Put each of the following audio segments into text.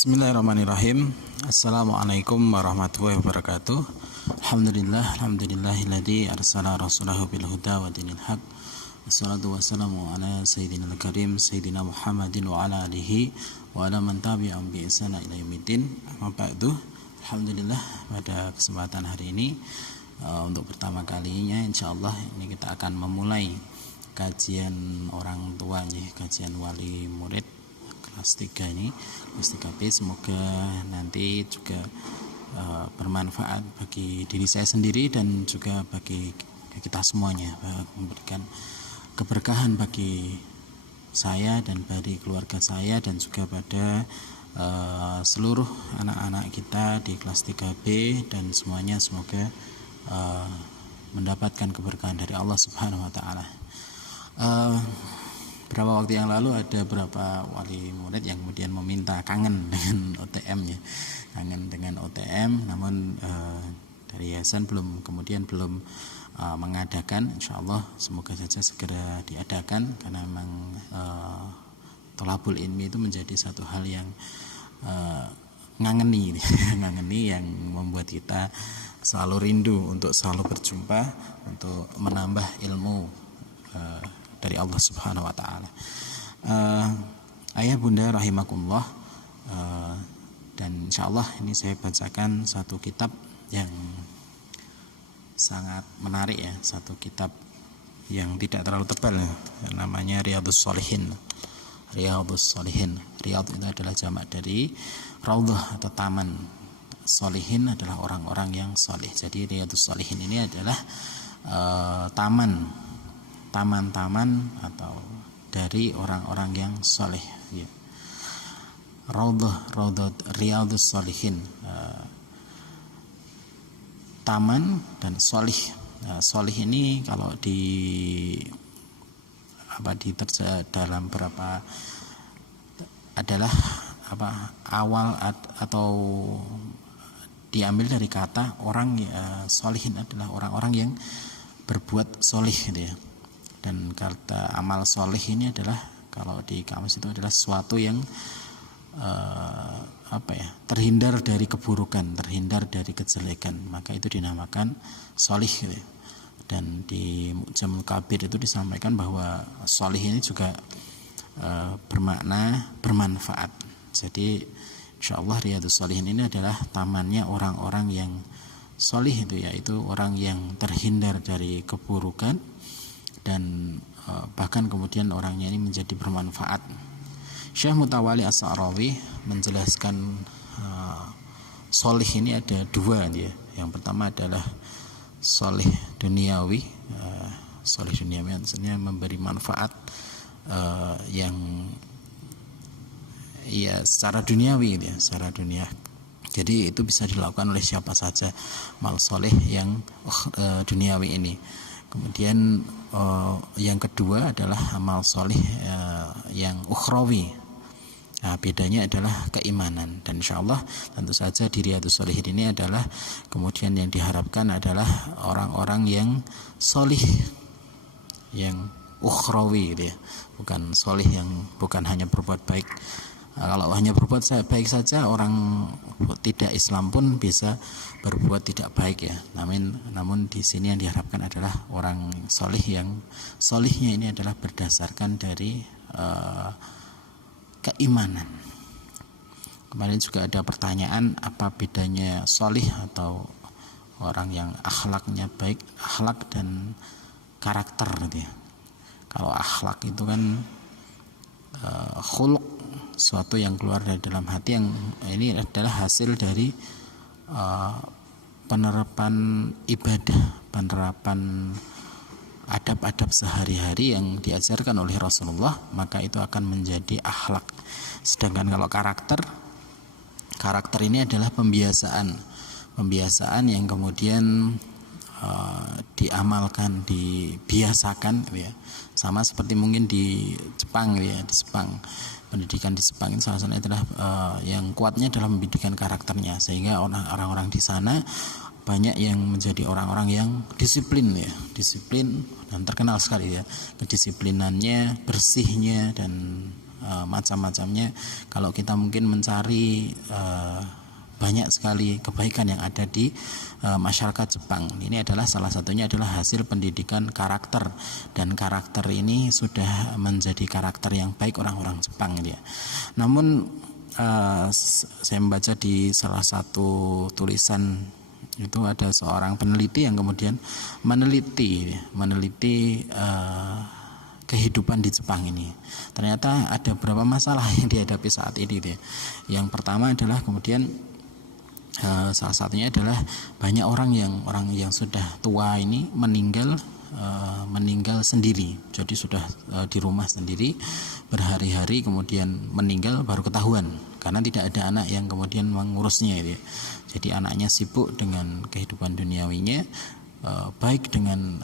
Bismillahirrahmanirrahim. Assalamualaikum warahmatullahi wabarakatuh. Alhamdulillahilladzi arsala rasulahu bil huda wa dinil haq. Wassalatu wassalamu ala sayyidinal karim sayyidina Muhammadin wa ala alihi wa ala man tabi'ahum bi ihsan ila yaumiddin. Amma ba'du. Alhamdulillah, pada kesempatan hari ini untuk pertama kalinya insyaallah ini kita akan memulai kajian orang tua nih, kajian wali murid kelas 3 ini, kelas 3B. Semoga nanti juga bermanfaat bagi diri saya sendiri dan juga bagi kita semuanya, memberikan keberkahan bagi saya dan bagi keluarga saya dan juga pada seluruh anak-anak kita di kelas 3B dan semuanya semoga mendapatkan keberkahan dari Allah Subhanahu wa taala. Beberapa waktu yang lalu ada beberapa wali murid yang kemudian meminta kangen dengan OTM ya, kangen dengan OTM, namun dari yayasan belum mengadakan. Insyaallah semoga saja segera diadakan karena memang tholabul ilmi itu menjadi satu hal yang ngangeni yang membuat kita selalu rindu untuk selalu berjumpa, untuk menambah ilmu dari Allah Subhanahu wa taala. Ayah bunda rahimakumullah, dan insyaallah ini saya bacakan satu kitab yang sangat menarik ya, satu kitab yang tidak terlalu tebal ya, namanya Riyadhus Shalihin. Riyadhus Shalihin. Riyadh itu adalah jamak dari raudhah atau taman. Shalihin adalah orang-orang yang saleh. Jadi Riyadhus Shalihin ini adalah taman-taman atau dari orang-orang yang soleh ya. Raudhah Riyadhus Shalihin, taman dan solih. Solih ini kalau dalam berapa adalah awal atau diambil dari kata orang solihin adalah orang-orang yang berbuat solih gitu ya. Dan kata amal soleh ini adalah kalau di kamus itu adalah sesuatu yang terhindar dari keburukan, terhindar dari kejelekan, maka itu dinamakan solih gitu. Dan di Mu'jamul Kabir itu disampaikan bahwa solih ini juga bermakna bermanfaat. Jadi insyaallah Riyadhus Shalihin ini adalah tamannya orang-orang yang solih itu, yaitu orang yang terhindar dari keburukan dan bahkan kemudian orangnya ini menjadi bermanfaat. Syekh Mutawali As-Sa'rawi menjelaskan solih ini ada dua ya. Yang pertama adalah solih duniawi. Solih duniawi maksudnya memberi manfaat yang ya secara duniawi ya, secara dunia. Jadi itu bisa dilakukan oleh siapa saja, mal soleh yang duniawi ini. Kemudian yang kedua adalah amal soleh yang ukhrawi. Nah, bedanya adalah keimanan. Dan insyaallah tentu saja di Riyadhus Shalihin ini adalah kemudian yang diharapkan adalah orang-orang yang soleh, yang ukhrawi gitu ya. Bukan soleh yang bukan hanya berbuat baik. Kalau hanya berbuat baik saja, orang tidak Islam pun bisa berbuat tidak baik ya. Namun di sini yang diharapkan adalah orang solih yang solihnya ini adalah berdasarkan dari keimanan. Kemarin juga ada pertanyaan apa bedanya solih atau orang yang akhlaknya baik, akhlak dan karakter gitu ya. Kalau akhlak itu kan khuluq, suatu yang keluar dari dalam hati, yang ini adalah hasil dari penerapan ibadah, penerapan adab-adab sehari-hari yang diajarkan oleh Rasulullah, maka itu akan menjadi akhlak. Sedangkan kalau karakter ini adalah pembiasaan yang kemudian diamalkan, dibiasakan ya. Sama seperti mungkin di Jepang ya, di Jepang pendidikan di Jepang ini salah satunya adalah yang kuatnya dalam pendidikan karakternya, sehingga orang-orang di sana banyak yang menjadi orang-orang yang disiplin ya, disiplin dan terkenal sekali ya kedisiplinannya, bersihnya dan macam-macamnya. Kalau kita mungkin mencari banyak sekali kebaikan yang ada di masyarakat Jepang. Ini adalah salah satunya adalah hasil pendidikan karakter, dan karakter ini sudah menjadi karakter yang baik orang-orang Jepang gitu ya. Namun saya membaca di salah satu tulisan itu ada seorang peneliti yang kemudian meneliti kehidupan di Jepang ini. Ternyata ada beberapa masalah yang dihadapi saat ini gitu ya. Yang pertama adalah kemudian salah satunya adalah banyak orang yang sudah tua ini meninggal sendiri. Jadi sudah di rumah sendiri berhari-hari, kemudian meninggal baru ketahuan karena tidak ada anak yang kemudian mengurusnya gitu. Jadi anaknya sibuk dengan kehidupan duniawinya, baik dengan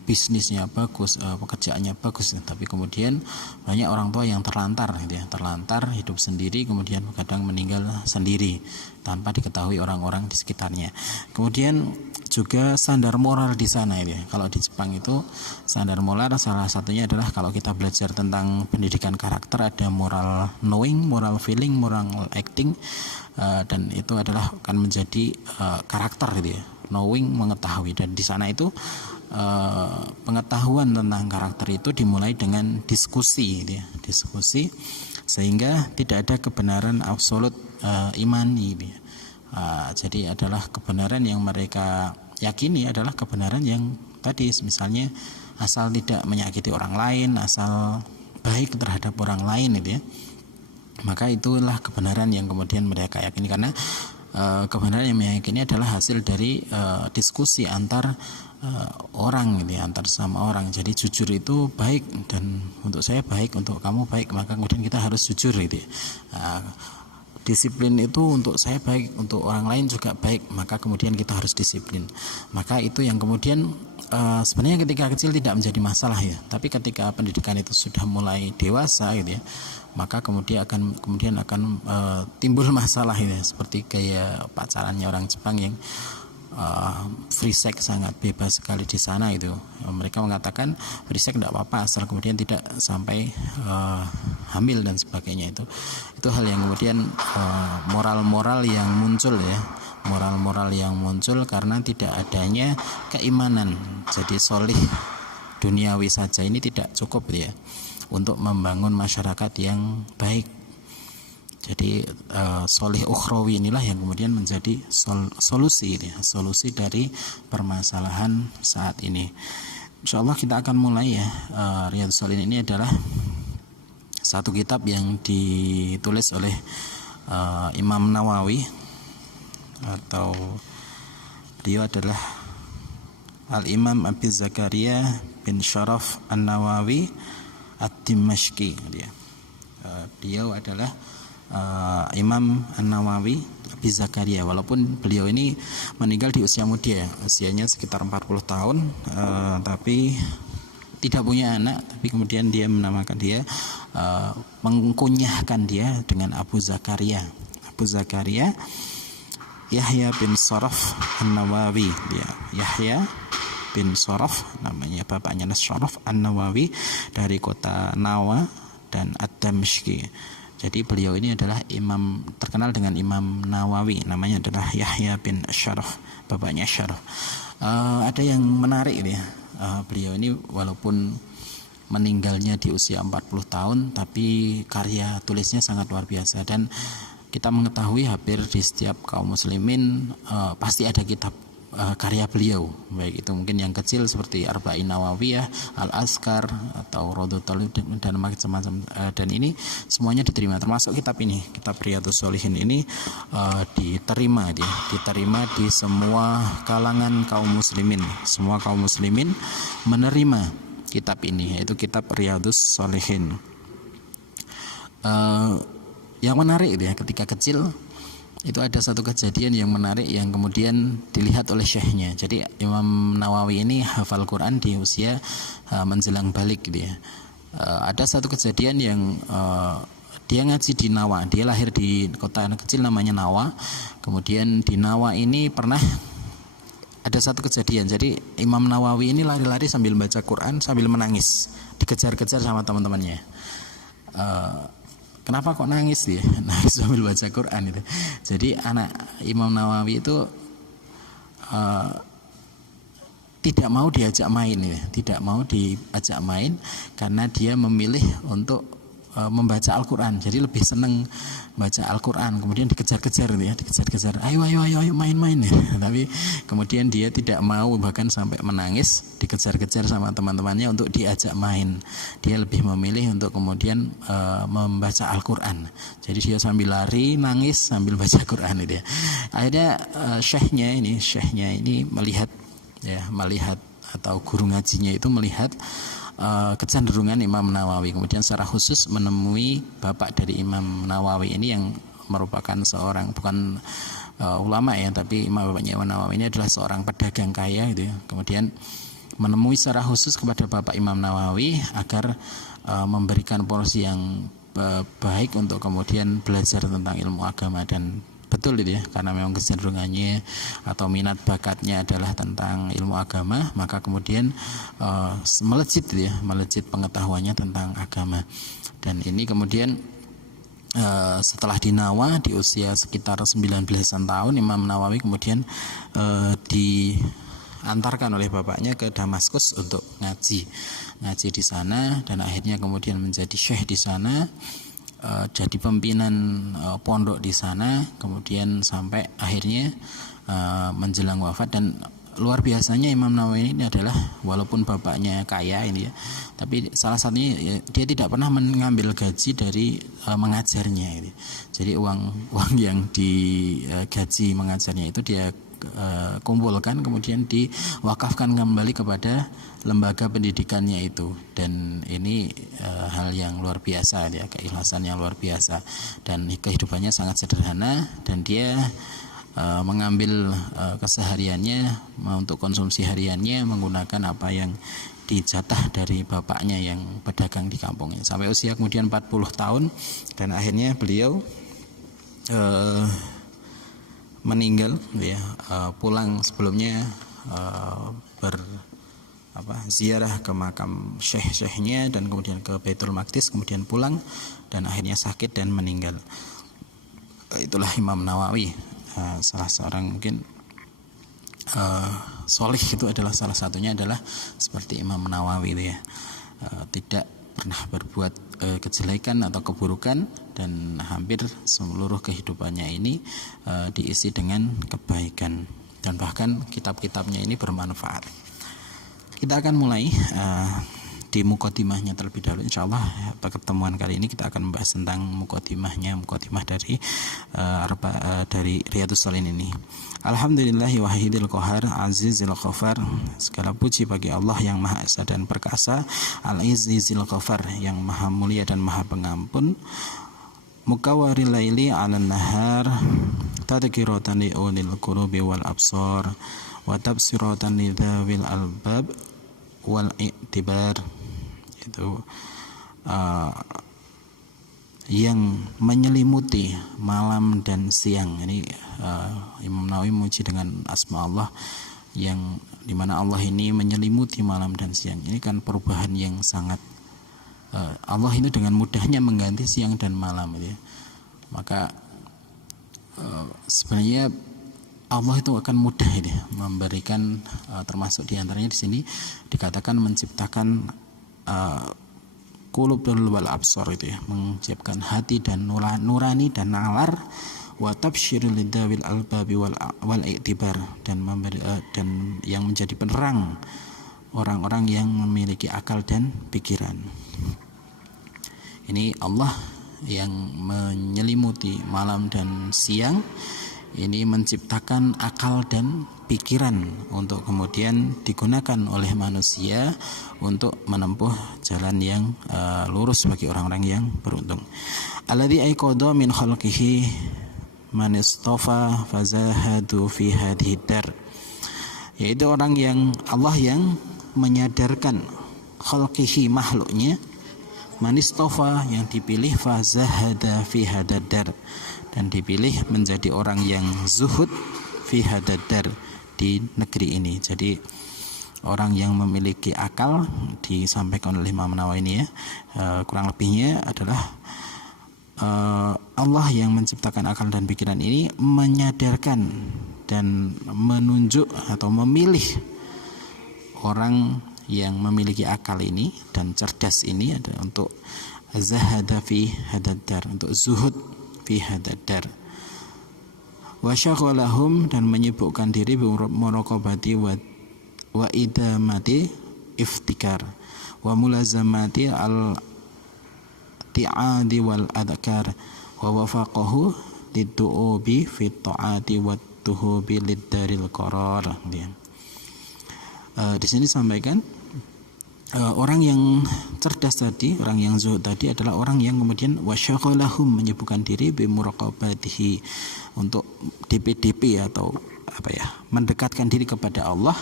bisnisnya bagus, pekerjaannya bagus, tapi kemudian banyak orang tua yang terlantar gitu ya, terlantar hidup sendiri, kemudian kadang meninggal sendiri tanpa diketahui orang-orang di sekitarnya. Kemudian juga standar moral di sana itu ya. Kalau di Jepang itu standar moral salah satunya adalah kalau kita belajar tentang pendidikan karakter ada moral knowing, moral feeling, moral acting, dan itu adalah akan menjadi karakter gitu ya. Knowing, mengetahui, dan di sana itu pengetahuan tentang karakter itu dimulai dengan diskusi gitu ya. Diskusi sehingga tidak ada kebenaran absolut imani gitu ya. Jadi adalah kebenaran yang mereka yakini adalah kebenaran yang tadi, misalnya asal tidak menyakiti orang lain, asal baik terhadap orang lain gitu ya. Maka itulah kebenaran yang kemudian mereka yakini, karena kebenaran yang meyakini adalah hasil dari diskusi antar orang gitu ya, antar sama orang. Jadi jujur itu baik, dan untuk saya baik, untuk kamu baik, maka kemudian kita harus jujur gitu ya. Disiplin itu untuk saya baik, untuk orang lain juga baik, maka kemudian kita harus disiplin. Maka itu yang kemudian sebenarnya ketika kecil tidak menjadi masalah ya, tapi ketika pendidikan itu sudah mulai dewasa gitu ya, maka kemudian akan timbul masalah gitu ya, seperti kayak pacarannya orang Jepang yang free sex, sangat bebas sekali di sana itu. Mereka mengatakan free sex tidak apa-apa asal kemudian tidak sampai hamil dan sebagainya. Itu hal yang kemudian moral-moral yang muncul ya, moral-moral yang muncul karena tidak adanya keimanan. Jadi solih duniawi saja ini tidak cukup ya untuk membangun masyarakat yang baik. Jadi solih ukhrawi inilah yang kemudian menjadi solusi dari permasalahan saat ini. Insyaallah kita akan mulai ya. Riyadhus Shalihin ini adalah satu kitab yang ditulis oleh Imam Nawawi, atau beliau adalah Al-Imam Abi Zakaria bin Syaraf An-Nawawi Ad-Dimashqi. Beliau adalah Imam An-Nawawi Abi Zakaria, walaupun beliau ini meninggal di usia muda, usianya sekitar 40 tahun, tapi tidak punya anak, tapi kemudian dia menamakan dia, mengkunyahkan dia dengan Abu Zakaria. Abu Zakaria Yahya bin Sharaf An-Nawawi, Yahya bin Sharaf, namanya bapaknya Sharaf An-Nawawi, dari kota Nawa dan Ad-Damashqi. Jadi beliau ini adalah imam terkenal dengan Imam Nawawi, namanya adalah Yahya bin Sharaf, bapaknya Sharaf. Ada yang menarik ini ya, beliau ini walaupun meninggalnya di usia 40 tahun, tapi karya tulisnya sangat luar biasa, dan kita mengetahui hampir di setiap kaum muslimin pasti ada kitab karya beliau, baik itu mungkin yang kecil seperti Arba'in Nawawiyah, Al-Azkar, atau Rodul Talib, dan macam-macam, dan ini semuanya diterima, termasuk kitab ini, kitab Riyadhus Shalihin ini diterima di semua kalangan kaum muslimin. Semua kaum muslimin menerima kitab ini, yaitu kitab Riyadhus Shalihin. Yang menarik ya, ketika kecil itu ada satu kejadian yang menarik yang kemudian dilihat oleh syekhnya. Jadi Imam Nawawi ini hafal Quran di usia menjelang balik gitu ya. Ada satu kejadian yang dia ngaji di Nawa. Dia lahir di kota kecil namanya Nawa. Kemudian di Nawa ini pernah ada satu kejadian. Jadi Imam Nawawi ini lari-lari sambil baca Quran sambil menangis, dikejar-kejar sama teman-temannya. kenapa kok nangis dia? Nangis sambil baca Quran itu. Jadi anak Imam Nawawi itu tidak mau diajak main ya, tidak mau diajak main karena dia memilih untuk membaca Al-Quran. Jadi lebih seneng baca Al-Quran, kemudian dikejar-kejar ya, dikejar-kejar, ayo main-main ya. Tapi kemudian dia tidak mau, bahkan sampai menangis, dikejar-kejar sama teman-temannya untuk diajak main. Dia lebih memilih untuk kemudian membaca Al-Quran. Jadi dia sambil lari, nangis sambil baca Quran itu ya. Akhirnya syekhnya ini melihat atau guru ngajinya itu melihat kecenderungan Imam Nawawi, kemudian secara khusus menemui bapak dari Imam Nawawi ini yang merupakan seorang, bukan ulama ya, tapi bapaknya Imam Nawawi ini adalah seorang pedagang kaya gitu ya. Kemudian menemui secara khusus kepada bapak Imam Nawawi agar memberikan porsi yang baik untuk kemudian belajar tentang ilmu agama. Dan betul itu ya, karena memang kecenderungannya atau minat bakatnya adalah tentang ilmu agama, maka kemudian melejit pengetahuannya tentang agama. Dan ini kemudian setelah di Nawa di usia sekitar 19-an tahun, Imam Nawawi kemudian diantarkan oleh bapaknya ke Damaskus untuk ngaji di sana, dan akhirnya kemudian menjadi syekh di sana. Jadi pimpinan pondok di sana, kemudian sampai akhirnya menjelang wafat. Dan luar biasanya Imam Nawawi ini adalah, walaupun bapaknya kaya ini ya, tapi salah satunya dia tidak pernah mengambil gaji dari mengajarnya ini. Jadi uang yang digaji mengajarnya itu dia kumpulkan, kemudian diwakafkan kembali kepada lembaga pendidikannya itu. Dan ini hal yang luar biasa ya, keikhlasan yang luar biasa, dan kehidupannya sangat sederhana, dan dia mengambil kesehariannya untuk konsumsi hariannya menggunakan apa yang dijatah dari bapaknya yang pedagang di kampungnya, sampai usia kemudian 40 tahun, dan akhirnya beliau meninggal ya, pulang sebelumnya ziarah ke makam syekhnya, dan kemudian ke Baitul Maqdis, kemudian pulang dan akhirnya sakit dan meninggal. Itulah Imam Nawawi, salah seorang mungkin solih itu adalah salah satunya adalah seperti Imam Nawawi itu ya, tidak pernah berbuat kejelekan atau keburukan, dan hampir seluruh kehidupannya ini diisi dengan kebaikan, dan bahkan kitab-kitabnya ini bermanfaat. Kita akan mulai di muqaddimahnya terlebih dahulu. Insyaallah pertemuan kali ini kita akan membahas tentang muqaddimah dari Riyadhus Shalihin ini. Alhamdulillahi wahidil qahar azizil ghafar. Segala puji bagi Allah yang Maha Esa dan Perkasa, Al-Izizil Ghafar, yang Maha Mulia dan Maha Pengampun. Mukawwaril laili 'alan nahar, tadhkiratan li ulil qulubi wal absar, wa tabsiratan li dzawil albab wal i'tibar. Itu yang menyelimuti malam dan siang. Ini Imam Nawawi memuji dengan asma Allah, yang dimana Allah ini menyelimuti malam dan siang. Ini kan perubahan yang sangat Allah ini dengan mudahnya mengganti siang dan malam gitu ya. Maka sebenarnya Allah itu akan mudah ini memberikan, termasuk diantaranya di sini dikatakan menciptakan qulub wal absar itu ya, menciptakan hati dan nurani dan nalar, wa tabsyirul lidawil albabi wal i'tibar, dan yang menjadi penerang orang-orang yang memiliki akal dan pikiran. Ini Allah yang menyelimuti malam dan siang, ini menciptakan akal dan pikiran untuk kemudian digunakan oleh manusia untuk menempuh jalan yang lurus bagi orang-orang yang beruntung. Alladzi aiqadha min khalqihi man istafa fazahadu fi hadhihi dar, yaitu orang yang Allah yang menyadarkan khalqihi, makhluknya, man istafa, yang dipilih, fazahada fi hadadar, dan dipilih menjadi orang yang zuhud fi hadadar, di negeri ini. Jadi orang yang memiliki akal, disampaikan oleh Imam Nawawi ini ya, kurang lebihnya adalah Allah yang menciptakan akal dan pikiran ini menyadarkan dan menunjuk atau memilih orang yang memiliki akal ini dan cerdas ini adalah untuk zahada fi hadadar, untuk zuhud fi hadadar, wa syaghalahum, dan menyibukkan diri bi muraqabati wa idamati iftikar wa mulazamati al ti'adi wal adhkar wa wafaqahu lidu'ubi fi ta'ati wa tuhubi liddaril qarar. Di sini sampaikan orang yang cerdas tadi, orang yang zuhud tadi adalah orang yang kemudian wasyaghalahum, menyibukkan diri bi muraqabatihi, untuk DP atau mendekatkan diri kepada Allah,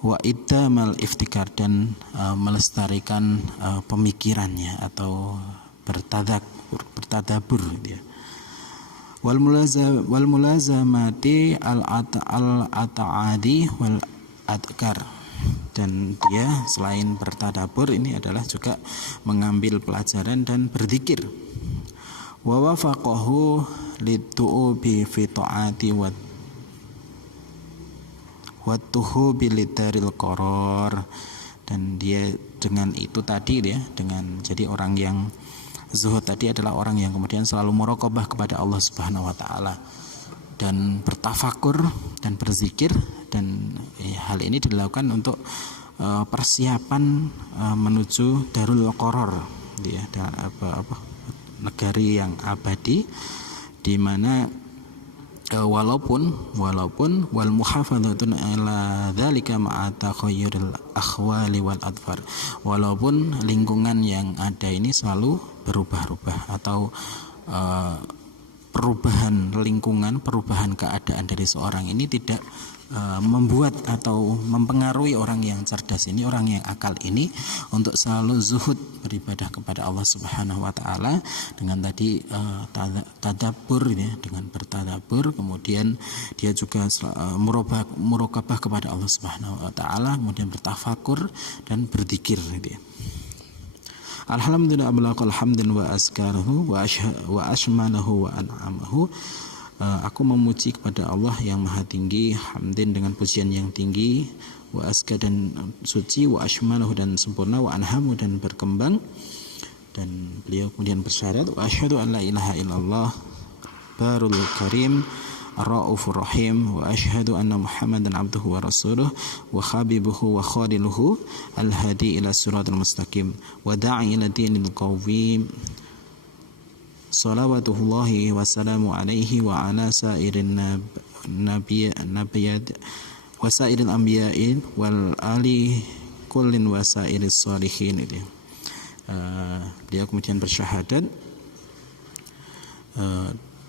wa idamal iftikar, dan melestarikan pemikirannya atau bertadabur ya. Wal mulazamati al ataadi wal adkar, dan dia selain bertadabur ini adalah juga mengambil pelajaran dan berzikir. Wa wafaqahu lidu'ubi fi ta'ati wa tuhubi lidaril qarar, dan dia dengan itu tadi dia dengan jadi orang yang zuhud tadi adalah orang yang kemudian selalu muraqabah kepada Allah Subhanahu wa taala dan bertafakur dan berzikir, dan hal ini dilakukan untuk persiapan menuju darul qarar ya, negari yang abadi, di mana walaupun wal muhafadzatun ala dzalika ma'a takhayyuril akhwali wal adfar, walaupun lingkungan yang ada ini selalu berubah-ubah atau perubahan lingkungan, perubahan keadaan dari seorang ini tidak membuat atau mempengaruhi orang yang cerdas ini, orang yang akal ini, untuk selalu zuhud beribadah kepada Allah Subhanahu wa taala dengan tadi tadabbur ya, dengan bertadabbur, kemudian dia juga muraqabah kepada Allah Subhanahu wa taala, kemudian bertafakur dan berzikir gitu ya. Alhamdulillah ablaqal hamdan wa azkarahu wa ashmanahu wa an'amahu. Aku memuji kepada Allah yang maha tinggi, hamdin dengan pujian yang tinggi, wa azka dan suci, wa ashmanahu dan sempurna, wa anhamu dan berkembang. Dan beliau kemudian bersyahadat, wa asyhadu an la ilaha illallah barul karim ar-raufur rahim, wa asyhadu anna muhammadan abduhu wa rasuluh wa habibuhu wa khaliluhu al-hadi ila siratal mustaqim wa da'i ila dinil qawim. Salawatullahi wassalamu alaihi wa ala sairin nabiyat wa sairil anbiya'in wal ali kullin wa sairis salihin. Beliau kemudian bersyahadat,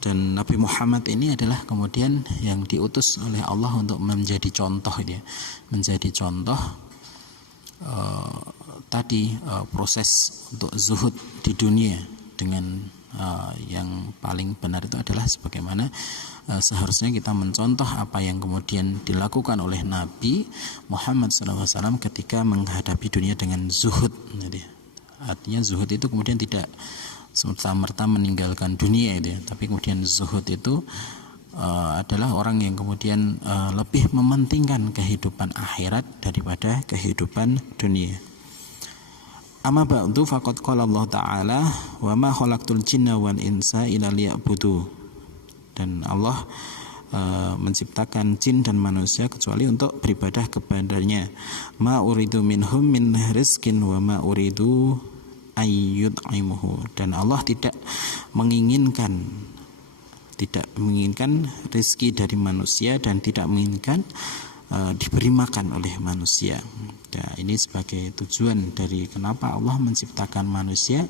dan Nabi Muhammad ini adalah kemudian yang diutus oleh Allah untuk menjadi contoh ya, menjadi contoh proses untuk zuhud di dunia dengan yang paling benar itu adalah sebagaimana seharusnya kita mencontoh apa yang kemudian dilakukan oleh Nabi Muhammad SAW ketika menghadapi dunia dengan zuhud. Jadi, artinya zuhud itu kemudian tidak serta-merta meninggalkan dunia itu ya, tapi kemudian zuhud itu adalah orang yang kemudian lebih mementingkan kehidupan akhirat daripada kehidupan dunia. Amma ba'du faqad qala Allah Ta'ala wa ma khalaqtul jinna wal insa illa liya'budu, dan Allah menciptakan jin dan manusia kecuali untuk beribadah kepadanya. Ma uridu minhum min rizkin wa ma uridu ayyud'imuhu, dan Allah tidak menginginkan rezeki dari manusia dan tidak menginginkan diberi makan oleh manusia. Nah, ini sebagai tujuan dari kenapa Allah menciptakan manusia,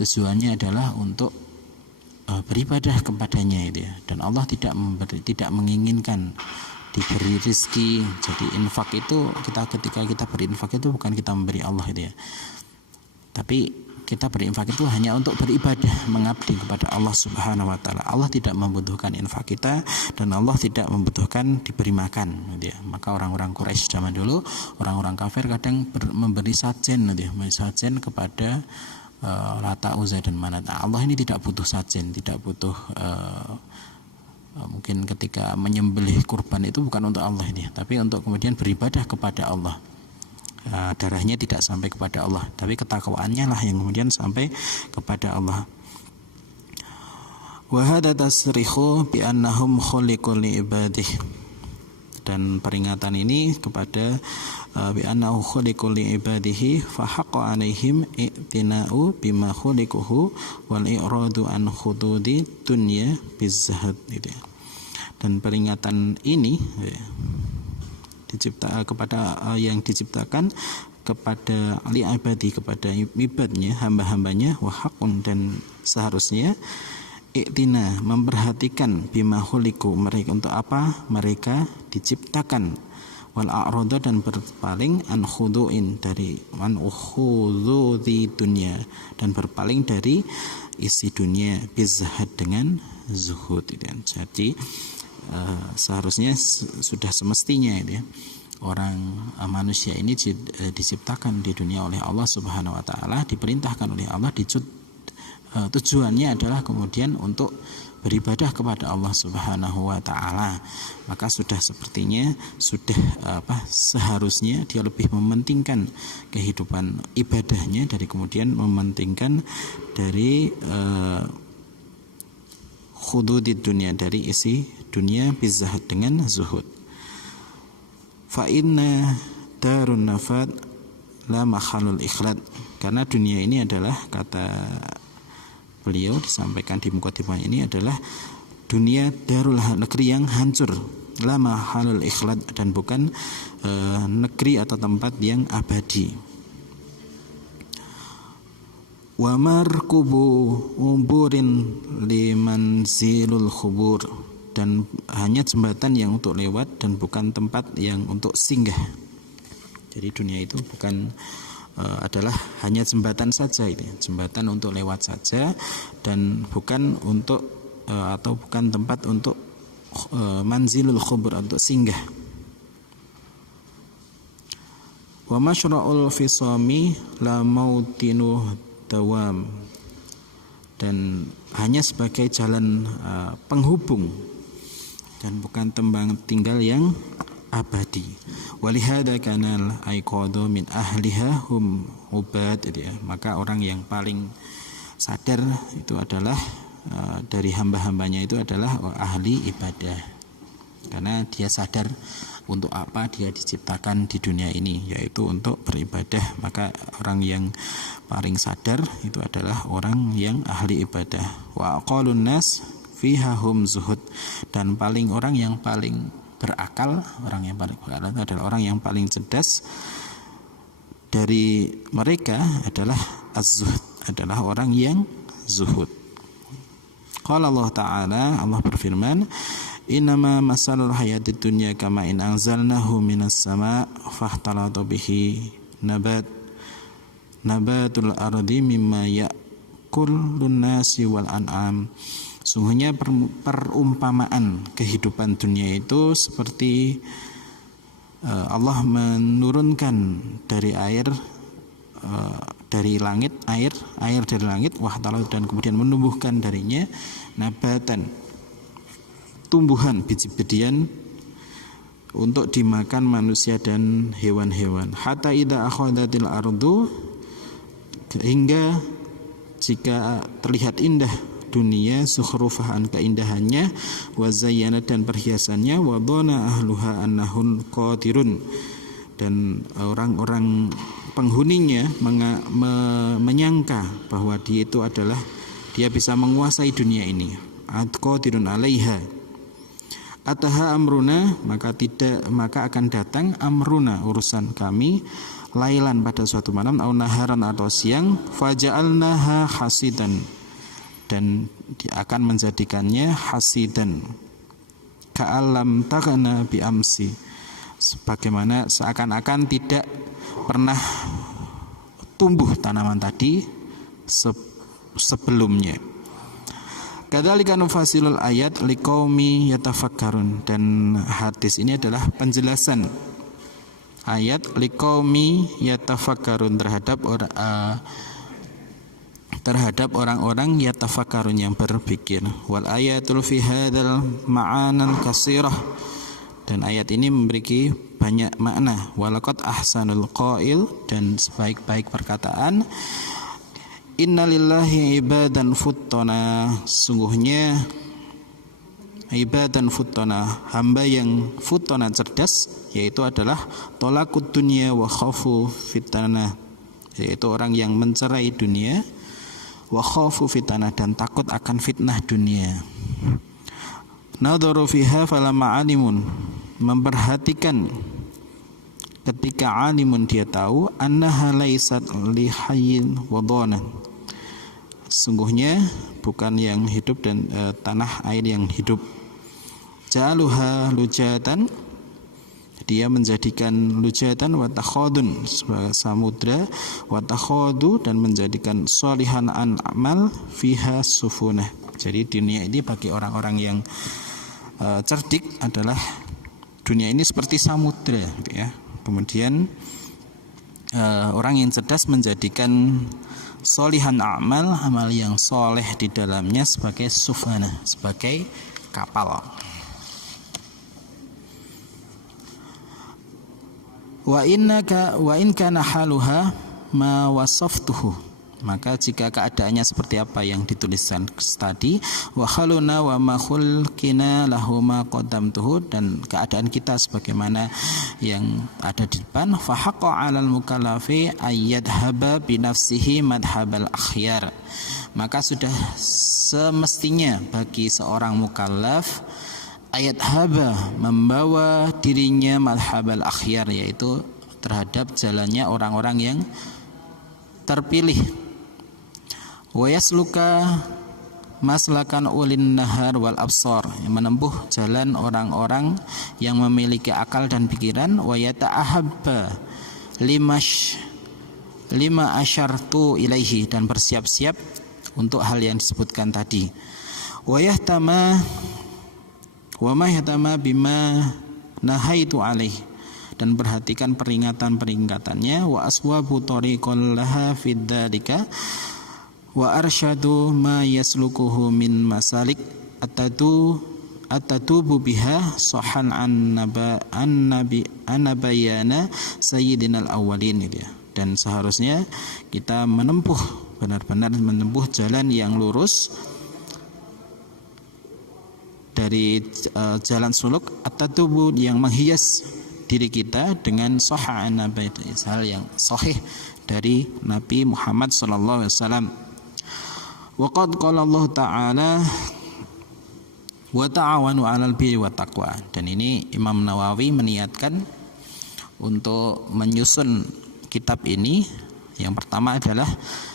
tujuannya adalah untuk beribadah kepadanya itu ya. Dan Allah tidak menginginkan diberi rezeki. Jadi infak itu ketika kita berinfak itu bukan kita memberi Allah itu ya, tapi kita berinfak itu hanya untuk beribadah, mengabdi kepada Allah Subhanahu wa taala. Allah tidak membutuhkan infak kita dan Allah tidak membutuhkan diberi makan gitu ya. Maka orang-orang Quraisy zaman dulu, orang-orang kafir kadang memberi sajen gitu ya, memberi sajen kepada Lata, Uzza dan Manat. Allah ini tidak butuh sajen, tidak butuh mungkin ketika menyembelih kurban itu bukan untuk Allah ini, tapi untuk kemudian beribadah kepada Allah. Darahnya tidak sampai kepada Allah, tapi ketakwaannya lah yang kemudian sampai kepada Allah. Wa hadza tasrihu bi annahum khuliqu li ibadih. Dan peringatan ini kepada bi annahu khuliqu li ibadihi fa haqqa alaihim i'tina'u bima khuliquhu wal i'radu an khududi dunya bizzahad gitu ya. Dan peringatan ini kepada yang diciptakan kepada li ibadi, kepada ibadnya, hamba-hambanya, wa haqqun, dan seharusnya i'tina, memperhatikan bima khuliqu, mereka untuk apa mereka diciptakan, wal a'rada, dan berpaling an khudu'in, dari an khududi dunya, dan berpaling dari isi dunia, bizahad, dengan zuhud. Jadi seharusnya sudah semestinya itu ya, orang manusia ini diciptakan di dunia oleh Allah Subhanahu wa taala, diperintahkan oleh Allah, tujuannya adalah kemudian untuk beribadah kepada Allah Subhanahu wa taala. Maka sudah sepertinya seharusnya dia lebih mementingkan kehidupan ibadahnya dari kemudian mementingkan dari khududid dunia, dari isi dunia, bizahad, dengan zuhud. Fa inna darun nafad la makhalul ikhlad, karena dunia ini adalah, kata beliau disampaikan di mukadimah ini, adalah dunia darul, negeri yang hancur, la makhalul ikhlad, dan bukan negeri atau tempat yang abadi. Wa markubu umburin limanzilul khubur, dan hanya jembatan yang untuk lewat dan bukan tempat yang untuk singgah. Jadi dunia itu bukan adalah hanya jembatan saja, ini jembatan untuk lewat saja, dan bukan untuk atau bukan tempat untuk manzilul khubur, untuk singgah. Wa masyra'ul fisami la mautinu dawam, dan hanya sebagai jalan penghubung dan bukan tempat tinggal yang abadi. Walihada kanal aiqadu min ahliha hum ubad, ya. Maka orang yang paling sadar itu adalah dari hamba-hambanya itu adalah ahli ibadah, karena dia sadar untuk apa dia diciptakan di dunia ini, yaitu untuk beribadah. Maka orang yang paling sadar itu adalah orang yang ahli ibadah. Wa aqalun nas fiha hum zuhud, dan orang yang paling berakal, orang yang paling berakal itu adalah orang yang paling cerdas dari mereka adalah az-zuhud, adalah orang yang zuhud. Qala Allah Ta'ala, Allah berfirman, innama masalul hayatid dunya kama in anzalnahu minas sama' fahtalata bihi nabatul ardi mimma ya'kulun nasi wal an'am. Sungguhnya perumpamaan kehidupan dunia itu seperti Allah menurunkan dari air dari langit, air dari langit, dan kemudian menumbuhkan darinya nabatan, tumbuhan, biji-bijian untuk dimakan manusia dan hewan-hewan. Hatta idza akhadatil ardu, hingga jika terlihat indah dunia, sukhrufahan, keindahannya, wa zayyanat, dan perhiasannya, wa dhana ahluha annahun qadirun, dan orang-orang penghuninya menyangka bahwa dia itu adalah, dia bisa menguasai dunia ini, qadirun alaiha. Ataha amruna, maka akan datang amruna, urusan kami, lailan, pada suatu malam, au naharan, atau siang, faja'alnaha hasidan, dan dia akan menjadikannya hasidan, ka'alam taghna bi amsi, sebagaimana seakan-akan tidak pernah tumbuh tanaman tadi sebelumnya. Kadzalika nufasilul ayat liqaumi yatafakkarun, dan hadis ini adalah penjelasan ayat liqaumi yatafakkarun terhadap orang-orang yatafakkarun yang berpikir. Wal ayatul fi hadzal ma'anal katsirah, dan ayat ini memiliki banyak makna. Walaqad ahsanul qail, dan sebaik-baik perkataan. Innalillahi ibadan futtana, sungguhnya ibadan futtana, hamba yang futtana cerdas, yaitu adalah tolakud dunya wa khafu fitnah, yaitu orang yang mencerai dunia, wa khafu fitnah, dan takut akan fitnah dunia. Nadharu fiha falamma alimun, memperhatikan ketika alimun dia tahu annaha laisat li hayyin wa dhanan, sungguhnya bukan yang hidup dan tanah air yang hidup. Ja'aluha lujatan, dia menjadikan lujatan wa takhadun sebagai samudra, wa takhadu, dan menjadikan sholihan an amal fiha sufunah. Jadi dunia ini bagi orang-orang yang cerdik adalah dunia ini seperti samudra gitu ya. Kemudian orang yang cerdas menjadikan sholihan amal, amal yang soleh di dalamnya sebagai sufana, sebagai kapal. Wa in kana haluha ma wasaftuhu, maka jika keadaannya seperti apa yang dituliskan tadi, wa khaluna wa ma khulqina lahu ma qaddamtuhu, dan keadaan kita sebagaimana yang ada di depan, fa haqqa 'alal mukallafi ayyadhaba bi nafsihi madhhabal akhyar, maka sudah semestinya bagi seorang mukallaf ayat haba, membawa dirinya madhhabal akhyar, yaitu terhadap jalannya orang-orang yang terpilih. Wa yasluka maslakan ulin nahar wal absar, yang menempuh jalan orang-orang yang memiliki akal dan pikiran. Wa yata'ahabba lima asyartu ilaihi, dan bersiap-siap untuk hal yang disebutkan tadi. Wa ma yahtama bima nahaitu alaihi, dan perhatikan peringatan-peringatannya. Wa aswabu tariqal laha fid dzalika wa arsyadu ma yaslukuhu min masalik atatubu biha sahan annabayana sayyidinal awwalin, ya. Dan seharusnya kita benar-benar menempuh jalan yang lurus dari jalan suluk atatubu, yang menghias diri kita dengan sahan hal yang sahih dari Nabi Muhammad sallallahu alaihi wasallam. Waqad qala Allah Ta'ala wa ta'awanu 'alal birri wat taqwa, dan ini Imam Nawawi meniatkan untuk menyusun kitab ini. Yang pertama adalah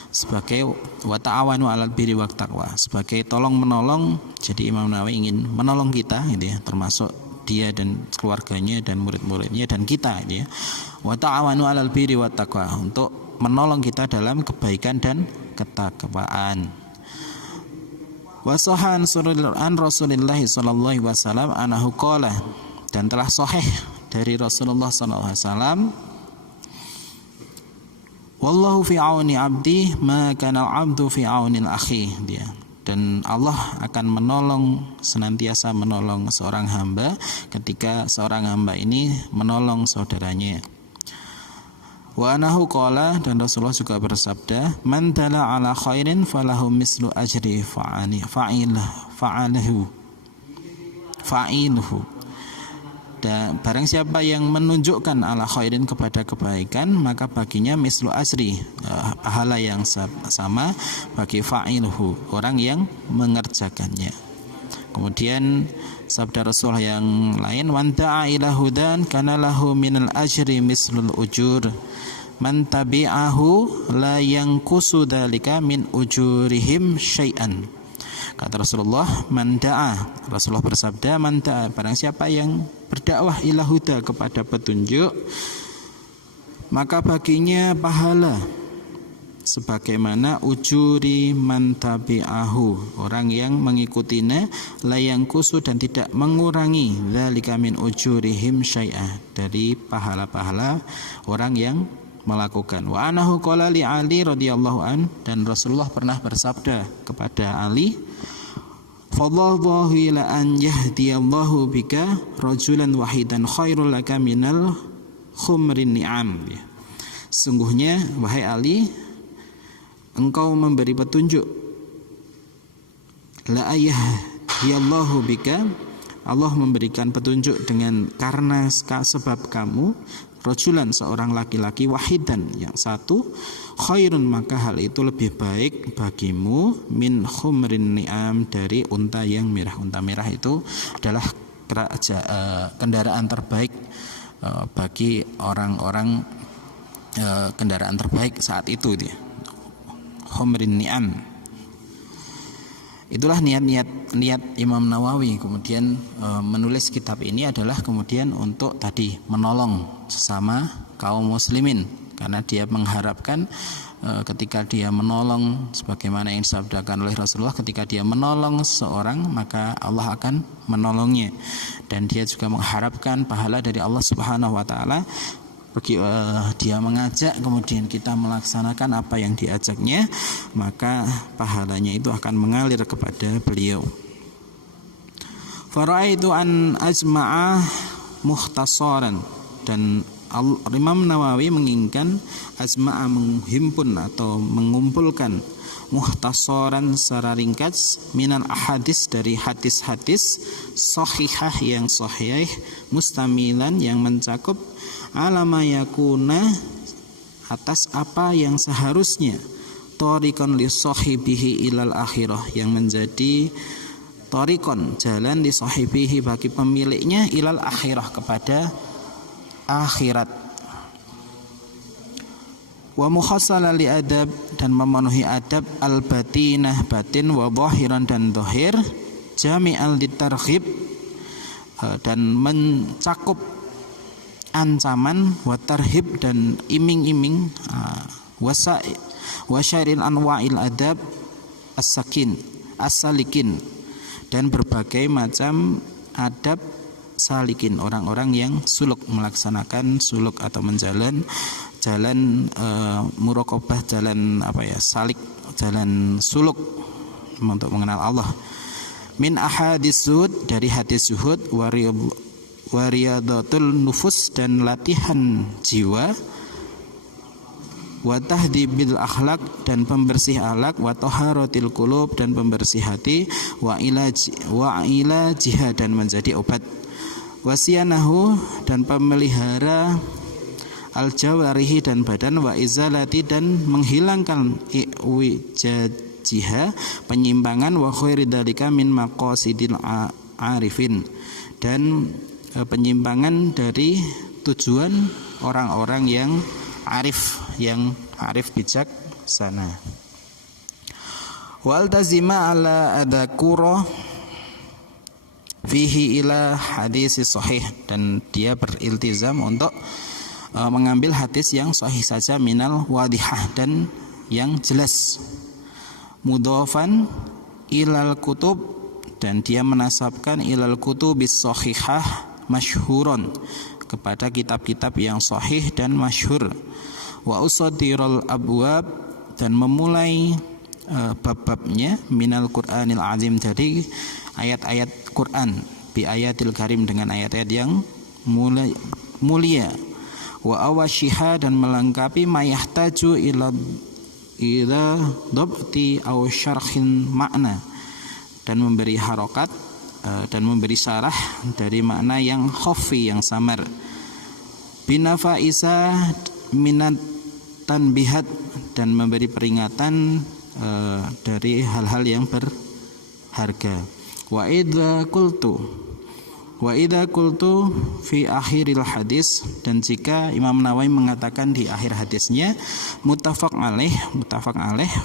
sebagai wa ta'awanu 'alal birri wat taqwa, sebagai tolong menolong. Jadi Imam Nawawi ingin menolong kita gitu ya, termasuk dia dan keluarganya dan murid-muridnya dan kita gitu ya. Wa ta'awanu 'alal birri wat taqwa, untuk menolong kita dalam kebaikan dan ketakwaan. Wasahan an Rasulullah sallallahu alaihi wasallam anahu qala, dan telah sahih dari Rasulullah sallallahu alaihi wasallam, wallahu fi auni abdi ma kana al-abdu fi aunil akhi, dia, dan Allah akan senantiasa menolong seorang hamba ketika seorang hamba ini menolong saudaranya. Wa anahu qala, dan Rasulullah juga bersabda, man dala ala khairin falahu mislu ajri fa'iluhu, dan barang siapa yang menunjukkan ala khairin kepada kebaikan, maka baginya mislu ajri, pahala yang sama bagi fa'iluhu, orang yang mengerjakannya. Kemudian sabda Rasul yang lain, man da'a ila hudan kana lahu minal ajri mislul ujur man tabi'ahu la yanqusu dzalika min ujurihim syai'an. Kata Rasulullah, man da'a, Rasulullah bersabda, man da'a, barang siapa yang berdakwah ila huda, kepada petunjuk, maka baginya pahala sebagaimana ujuri man tabi'ahu, orang yang mengikutinya, la yanqusu dan tidak mengurangi dzalika min ujurihim syai'ah, dari pahala-pahala orang yang melakukan. Wa anahu qala li Ali radhiyallahu an, dan Rasulullah pernah bersabda kepada Ali, fadallahu ila an yahdiyallahu bika rajulan wahidan khairul laka minal khumrin ni'am. Sungguhnya wahai Ali, engkau memberi petunjuk, la yahdiyallahu bika, Allah memberikan petunjuk dengan karena sebab kamu, rajulan seorang laki-laki, wahidan yang satu, khairun maka hal itu lebih baik bagimu, min khumrin ni'am dari unta yang merah. Unta merah itu adalah kendaraan terbaik bagi orang-orang, kendaraan terbaik saat itu dia. Khumrin ni'am. Itulah niat Imam Nawawi kemudian menulis kitab ini adalah kemudian untuk tadi menolong sesama kaum muslimin, karena dia mengharapkan ketika dia menolong, sebagaimana yang disabdakan oleh Rasulullah, ketika dia menolong seseorang maka Allah akan menolongnya, dan dia juga mengharapkan pahala dari Allah Subhanahu wa taala bagi dia mengajak kemudian kita melaksanakan apa yang diajaknya, maka pahalanya itu akan mengalir kepada beliau. Faraitu an ajma'a mukhtasaran, dan Imam Nawawi menginginkan ajma'a menghimpun atau mengumpulkan, mukhtasaran secara ringkas, minal ahadis dari hadis-hadis sahihah yang sahih, mustamilan yang mencakup, alama yakuna atas apa yang seharusnya, tariqan li sahibihi ilal akhirah yang menjadi tariqan jalan li sahibihi bagi pemiliknya, ilal akhirah kepada akhirat. Wa mukhassala li adab dan memenuhi adab, al batinah batin, wa zahiran dan zahir, jami'al litarghib dan mencakup ancaman, wa tarhib dan iming-iming, wasyairin anwa'il adab as-sakin as-salikin dan berbagai macam adab salikin, orang-orang yang suluk, melaksanakan suluk atau menjalan jalan muraqabah, jalan salik, jalan suluk untuk mengenal Allah. Min ahadis zuhud, dari hadis zuhud, wariyadatul nufus dan latihan jiwa, wa tahdibil akhlak dan pembersih akhlak, wa taharatil qulub dan pembersih hati, wa ila jihad dan menjadi obat, wasiyanahu dan pemelihara al jawarihi dan badan, wa izalati dan menghilangkan iwijajiha penyimpangan, wa khairi dalika min maqasidil arifin dan penyimpangan dari tujuan orang-orang yang arif bijak sana. Wal tazima ala adakura fihi ila hadis sahih, dan dia beriltizam untuk mengambil hadis yang sahih saja, minal wadihah dan yang jelas, mudhafan ilal kutub dan dia menasabkan ilal kutubis sahihah masyhuron kepada kitab-kitab yang sahih dan masyhur, wa usadirul abwab dan memulai bab-babnya, minal Qur'anil azim dari ayat-ayat Quran, bi ayatil karim dengan ayat-ayat yang mulia, wa awashiha dan melengkapi mayahtaju ila dhabti aw syarhin makna dan memberi harokat dan memberi syarah dari makna yang khafi, yang samar, binafaisa minat tanbihat dan memberi peringatan dari hal-hal yang berharga. Wa idza qultu fi akhiril hadis, dan jika Imam Nawawi mengatakan di akhir hadisnya muttafaq alaih,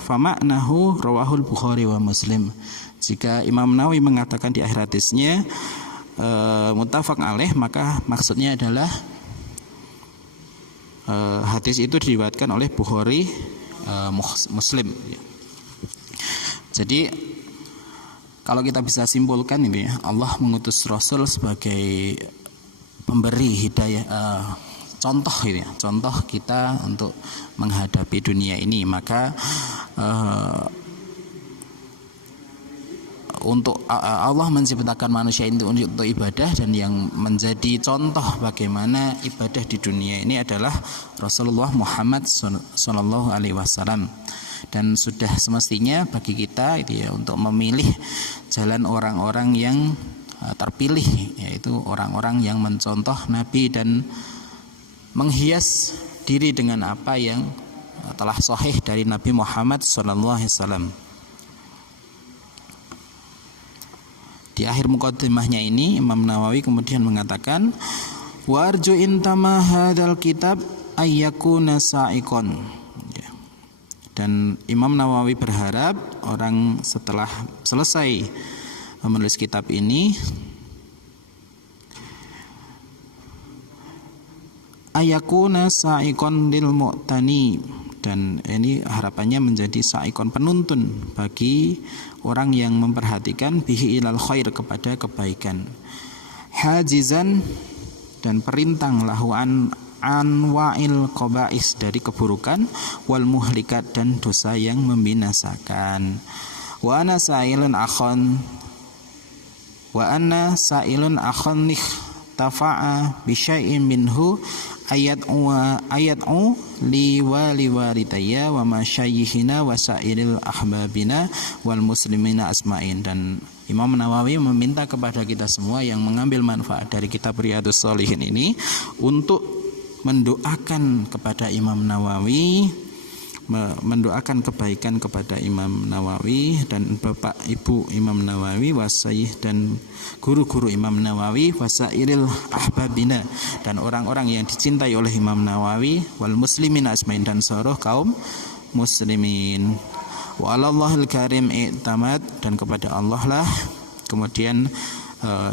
fa ma'nahu rawahul Bukhari wa Muslim. Jika Imam Nawawi mengatakan di akhir hadisnya muttafaq alaih, maka maksudnya adalah hadis itu diriwayatkan oleh Bukhari Muslim. Jadi kalau kita bisa simpulkan ini, Allah mengutus Rasul sebagai pemberi hidayah, contoh ini, contoh kita untuk menghadapi dunia ini. Maka untuk Allah menciptakan manusia itu untuk ibadah, dan yang menjadi contoh bagaimana ibadah di dunia ini adalah Rasulullah Muhammad Sallallahu Alaihi Wasallam. Dan sudah semestinya bagi kita itu ya, untuk memilih jalan orang-orang yang terpilih, yaitu orang-orang yang mencontoh Nabi dan menghias diri dengan apa yang telah sahih dari Nabi Muhammad Sallallahu Alaihi Wasallam. Di akhir muqaddimahnya ini Imam Nawawi kemudian mengatakan, warju intama hadzal kitab ayyakuna sa'iqon. Dan Imam Nawawi berharap orang setelah selesai menulis kitab ini ayyakuna sa'iqon lil mu'tani, dan ini harapannya menjadi sa'iqon, penuntun bagi orang yang memperhatikan bihi ilal khair, kepada kebaikan, hajizan, dan perintang lahu anwa'il qaba'is, dari keburukan, wal muhlikat, dan dosa yang membinasakan. Wa ana sa'ilun akhon tafa'a bi syai'in minhu ayat'u li waliwaritaya wa masyayikhina wa sa'iril ahbabina wal muslimina asma'in. Dan Imam Nawawi meminta kepada kita semua yang mengambil manfaat dari kitab Riyadhus Shalihin ini untuk mendoakan kepada Imam Nawawi, mendoakan kebaikan kepada Imam Nawawi dan Bapak Ibu Imam Nawawi, wasaih dan guru-guru Imam Nawawi, wasairil ahbabina, dan orang-orang yang dicintai oleh Imam Nawawi, wal muslimin asmain, dan seluruh kaum muslimin. Wa 'alallahil karim i'tamad, dan kepada Allah lah kemudian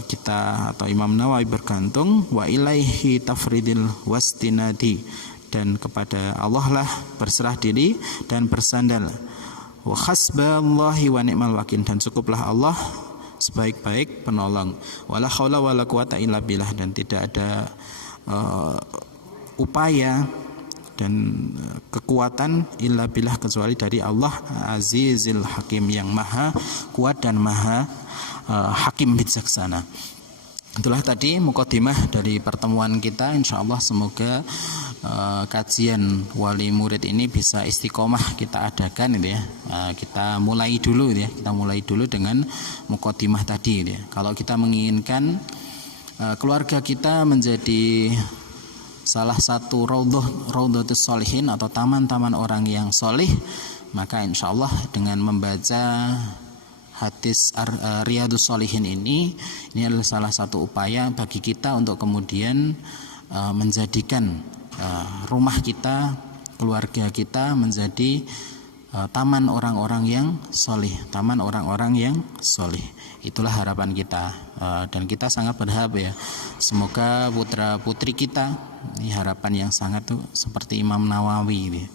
kita atau Imam Nawawi bergantung, wa ilaihi tafridil wastinadi, dan kepada Allah lah berserah diri dan bersandar. Wa hasballahi wa ni'mal wakil, dan cukuplah Allah sebaik-baik penolong. Wala haula wala quwata illa billah, dan tidak ada upaya dan kekuatan illa billah, kecuali dari Allah Azizil Hakim, yang maha kuat dan maha hakim bijaksana. Itulah tadi muqaddimah dari pertemuan kita. Insyaallah semoga kajian wali murid ini bisa istiqomah kita adakan gitu ya. Kita mulai dulu ya. Kita mulai dulu dengan muqaddimah tadi gitu ya. Kalau kita menginginkan keluarga kita menjadi salah satu raudhatus sholihin atau taman-taman orang yang solih, maka insyaallah dengan membaca hadis Riyadhus Shalihin ini adalah salah satu upaya bagi kita untuk kemudian menjadikan rumah kita, keluarga kita menjadi taman orang-orang yang solih, taman orang-orang yang solih. Itulah harapan kita, dan kita sangat berharap ya, semoga putra putri kita, ini harapan yang sangat tuh seperti Imam Nawawi ya.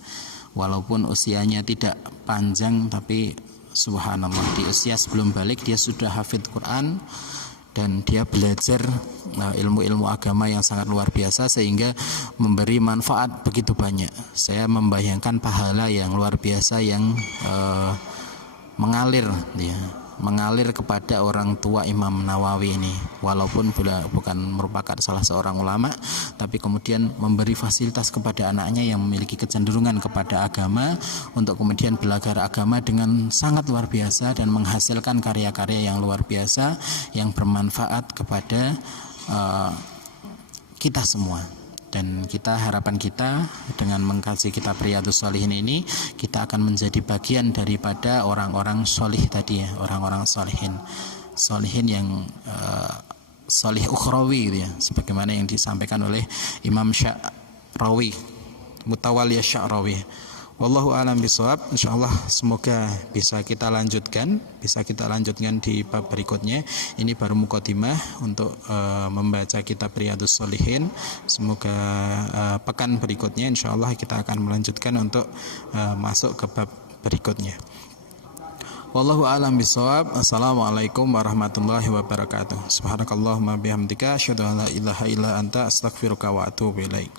Walaupun usianya tidak panjang, tapi subhanallah, di usia sebelum balik dia sudah hafidz Quran, dan dia belajar ilmu-ilmu agama yang sangat luar biasa, sehingga memberi manfaat begitu banyak. Saya membayangkan pahala yang luar biasa yang mengalir kepada orang tua Imam Nawawi ini, walaupun bukan merupakan salah seorang ulama, tapi kemudian memberi fasilitas kepada anaknya yang memiliki kecenderungan kepada agama, untuk kemudian belajar agama dengan sangat luar biasa dan menghasilkan karya-karya yang luar biasa yang bermanfaat kepada kita semua. Dan kita, harapan kita dengan mengkaji kitab Riyadhus Shalihin ini, kita akan menjadi bagian daripada orang-orang solih tadi ya, orang-orang solihin yang solih ukhrawi gitu ya, sebagaimana yang disampaikan oleh Imam Sya'rawi, Mutawalli Sya'rawi. Wallahu a'lam bishawab. Insyaallah semoga bisa kita lanjutkan di bab berikutnya. Ini baru mukadimah untuk membaca kitab Riyadhus Shalihin. Semoga pekan berikutnya insyaallah kita akan melanjutkan untuk masuk ke bab berikutnya. Wallahu a'lam bishawab. Assalamualaikum warahmatullahi wabarakatuh. Subhanakallahumma bihamdika asyhadu an la ilaha illa anta astaghfiruka wa atubu ilaik.